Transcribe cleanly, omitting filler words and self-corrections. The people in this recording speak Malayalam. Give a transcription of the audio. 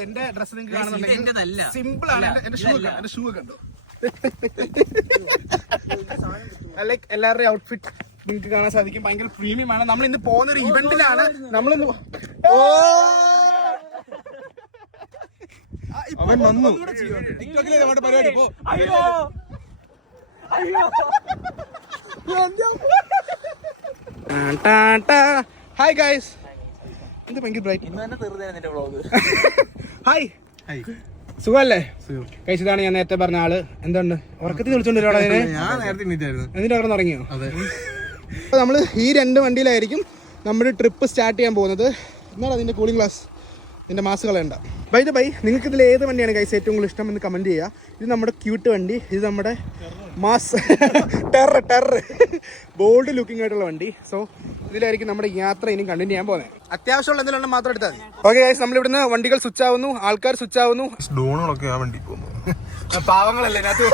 എന്റെ ഡ്രസ് നിങ്ങൾക്ക് കാണുന്നുണ്ടെങ്കിൽ സിമ്പിൾ ആണ്. എന്റെ ഷൂ കണ്ടു. ലൈക്ക് എല്ലാവരുടെയും ഔട്ട്ഫിറ്റ് നിങ്ങൾക്ക് കാണാൻ സാധിക്കും. ഭയങ്കര പ്രീമിയം ആണ്. നമ്മൾ ഇന്ന് പോകുന്ന ഒരു ഇവന്റിലാണ്. നമ്മളിന്ന് പരിപാടി. ഹായ് ഗൈസ്, എന്ത് ഭയങ്കര ബ്രൈറ്റ്. ഹായ്, സുഖല്ലേ ഗൈസ്? ഇതാണ് ഞാൻ നേരത്തെ പറഞ്ഞ ആള്. എന്തുണ്ട് ഉറക്കത്തിൽ വിളിച്ചോണ്ടിരുന്നോ? എന്നിട്ട് അവിടെ തുടങ്ങിയോ? അപ്പൊ നമ്മള് ഈ 2 വണ്ടിയിലായിരിക്കും നമ്മുടെ ട്രിപ്പ് സ്റ്റാർട്ട് ചെയ്യാൻ പോകുന്നത്. എന്നാണ് അതിന്റെ കൂളിംഗ് ഗ്ലാസ്, ഇതിന്റെ മാസ്ക് കളയണ്ട. ബൈ നിങ്ങൾക്ക് ഇതിൽ ഏത് വണ്ടിയാണ് ഗൈസ് ഏറ്റവും കൂടുതൽ ഇഷ്ടം എന്ന് കമന്റ് ചെയ്യുക. ഇത് നമ്മുടെ ക്യൂട്ട് വണ്ടി, ഇത് നമ്മുടെ മാസ് ടെറർ ബോൾഡ് ലുക്കിംഗ് ആയിട്ടുള്ള വണ്ടി. സോ ഇതിലായിരിക്കും നമ്മുടെ യാത്ര ഇനി കണ്ടിന്യൂ ചെയ്യാൻ പോകുന്നത്. അത്യാവശ്യമുള്ള എന്തെങ്കിലും മാത്രം എടുത്താൽ മതി. ഓക്കെ ഗൈസ്, നമ്മൾ ഇവിടുന്ന് വണ്ടികൾ സ്വിച്ച് ആവുന്നു, ആൾക്കാർ സ്വിച്ച് ആവുന്നു. ഡോണുകളൊക്കെ ആ വണ്ടി പോകുന്നു. പാവങ്ങളല്ലേ അതിനകത്ത്.